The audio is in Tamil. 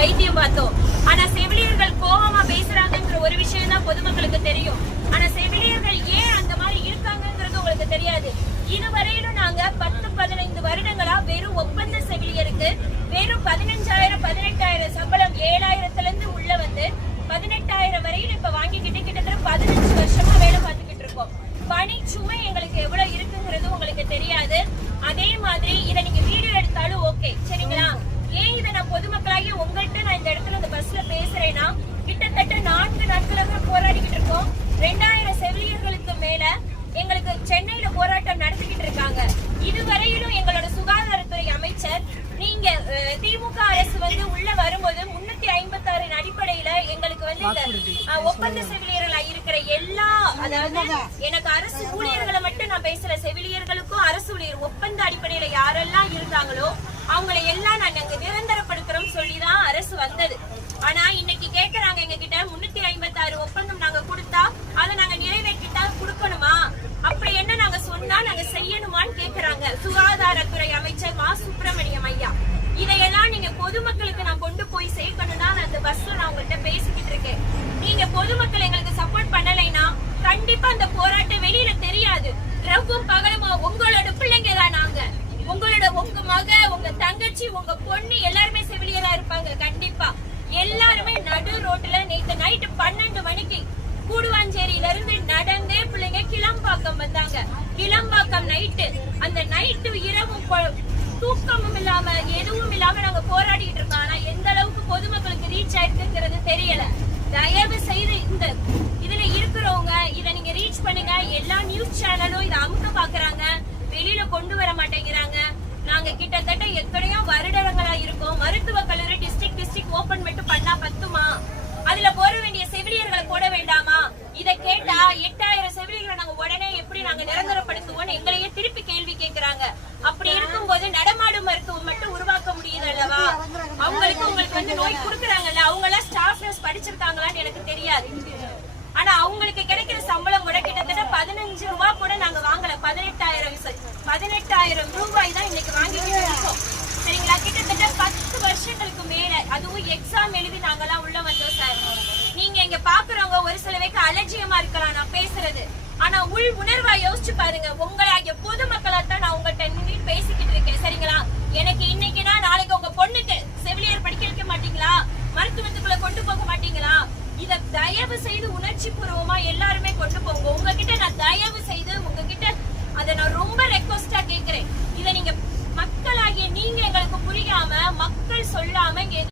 வைத்தியம் பார்த்தோம். ஆனா செவிலியர்கள் கோபமா பேசுறாங்கன்ற ஒரு விஷயம் தான் பொதுமக்களுக்கு தெரியும். ஆனா செவிலியர்கள் ஏன் அந்த மாதிரி இருக்காங்கிறது உங்களுக்கு தெரியாது. இதுவரையிலும் நாங்க 10-15 வருடங்களா வெறும் ஒப்பந்த செவிலியருக்கு வெறும் 15,000 18,000 சம்பளம் 7,000ல இருந்து உள்ள வந்து 18,000 வரையிலும் இப்ப வாங்கிக்கிட்டு கிட்டத்தட்ட 15 வருஷமா வேலை பார்த்துக்கிட்டு இருக்கோம். பணி சுமை எங்களுக்கு எவ்வளவு இருக்குங்கிறது உங்களுக்கு தெரியாது. அதே மாதிரி இதை நீங்க வீடியோ எடுத்தாலும் ஓகே சரிங்களா. ஏன் இதை நான் பொதுமக்களாகி உங்கள்கிட்ட நான் இந்த இடத்துல இந்த பஸ்ல பேசுறேன்னா, கிட்டத்தட்ட 4 நாட்களாக போராடிக்கிட்டு இருக்கோம். 2000 செவிலியர்களுக்கு மேல எங்களுக்கு சென்னையில போராட்டம் நடத்திக்கிட்டு இருக்காங்க. இதுவரையிலும் எங்களோட சுகாதாரத்துறை அமைச்சர் நீங்க திமுக அரசு வந்து உள்ள வரும்போது 356 அடிப்படையில எங்களுக்கு வந்து இந்த ஒப்பந்த செவிலியர்களா இருக்கிற எல்லா, அதாவது எனக்கு அரசு ஊழியர்களை மட்டும் நான் பேசுற, செவிலியர்களுக்கும் அரசு ஊழியர் ஒப்பந்த அடிப்படையில யாரெல்லாம் இருந்தாங்களோ அவங்களை எல்லாம் நாங்க நிரந்தரப்படுத்துறோம் சொல்லிதான் அரசு வந்தது. ஆனா இன்னைக்கு கேக்குறாங்க எங்க கிட்ட 356 ஒப்பந்தம் நாங்க கொடுத்தா அதை நாங்க நிறைவேற்றிட்டா கொடுக்கணுமா, அப்படி என்ன நாங்க சொன்னா நாங்க செய்யணுமான்னு கேக்குறாங்க சுகாதாரத்துறை அமைச்சர் மா சுப்பிரமணியம் ஐயா. இதையெல்லாம் நீங்க பொதுமக்களுக்கு நான் கொண்டு போய் சேர்க்கணும்னா நான் அந்த பஸ்ல நான் உங்கள்கிட்ட பேசிக்கிட்டு இருக்கேன். நீங்க பொதுமக்கள் எங்களுக்கு சப்போர்ட் பண்ணலைன்னா கண்டிப்பா அந்த போராட்டம் வெளியில தெரியாது. ரவும் பகலமா உங்களோட பிள்ளைங்க தான் நாங்க, உங்க மக, உங்க தங்கச்சி, உங்க பொண்ணு எல்லாருமே செவிலியரா இருப்பாங்க. கண்டிப்பா எல்லாருமே நடு ரோட்ல நேத்து நைட்டு 12 மணிக்கு கூடுவாஞ்சேரியில இருந்து நடந்தே பிள்ளைங்க கிளம்பாக்கம் வந்தாங்க. கிளம்பாக்கம் நைட்டு, அந்த நைட்டு இரவும் தூக்கமும் இல்லாம எதுவும் இல்லாம நாங்க போராடிட்டு இருக்கோம். ஆனா எந்த அளவுக்கு பொதுமக்களுக்கு ரீச் ஆயிருக்குங்கிறது தெரியல. தயவு செய்து இந்த இதுல இருக்கிறவங்க இதை நீங்க ரீச் பண்ணுங்க. எல்லா நியூஸ் சேனலும் இதை அமுக்க பாக்குறாங்க, வெளியில கொண்டு வர மாட்டேங்கிறாங்க. நாங்க கிட்டத்தட்ட எத்தனையோ வருடங்களா இருக்கோம். மருத்துவ கல்லூரி டிஸ்ட்ரிக்ட் ஓபன் மட்டும் பண்ணா பத்துமா? அதுல போட வேண்டிய செவிலியர்களை போட வேண்டாமா? இதை கேட்டா 8000 செவிலியர்களை நாங்க உடனே எப்படி நாங்க நிரந்தரப்படுத்துவோம் எங்களையே திருப்பி கேள்வி கேட்கிறாங்க. அப்படி இருக்கும்போது நடமாடும் மருத்துவம் மட்டும் உருவாக்க முடியுது அல்லவா? உங்களுக்கு வந்து நோய் கொடுக்குறாங்கல்ல, அவங்க எல்லாம் ஸ்டாஃப் நர்ஸ் படிச்சிருக்காங்களான்னு எனக்கு தெரியாது. ஆனா அவங்களுக்கு கிடைக்கிற சம்பளம் கூட கிட்டத்தட்ட 15 ரூபாய் கூட நாங்க வாங்கல. 18,000 ரூபாய் தான் இன்னைக்கு வாங்கிட்டு இருக்கோம் சரிங்களா. கிட்டத்தட்ட 10 வருஷங்களுக்கு மேல, அதுவும் எக்ஸாம் எழுதி நாங்கெல்லாம் உள்ள வந்தோம் சார். நீங்க இங்க பாக்குறவங்க ஒரு சில பேருக்கு அலட்சியமா இருக்கலாம் நான் பேசுறது, ஆனா உள் உணர்வா யோசிச்சு பாருங்க. உங்களாகிய பொதுமக்களாத்தான் நான் உங்கள்கிட்ட நின்று பேசிக்கிட்டு இருக்கேன் சரிங்களா. எனக்கு இன்னைக்குன்னா நாளைக்கு உங்க பொண்ணுக்கு செவிலியர் படிக்க வைக்க மாட்டீங்களா? மருத்துவத்துக்குள்ள கொண்டு போக மாட்டீங்களா? இத தயவு செய்து உணர்ச்சி பூர்வமா எல்லாருமே கொண்டு போங்க. உங்ககிட்ட நான் தயவு செய்து உங்ககிட்ட அதை நான் ரொம்ப ரெக்வஸ்டா கேக்குறேன். இத நீங்க மக்களாகிய நீங்க எங்களுக்கு புரியாம மக்கள் சொல்லாம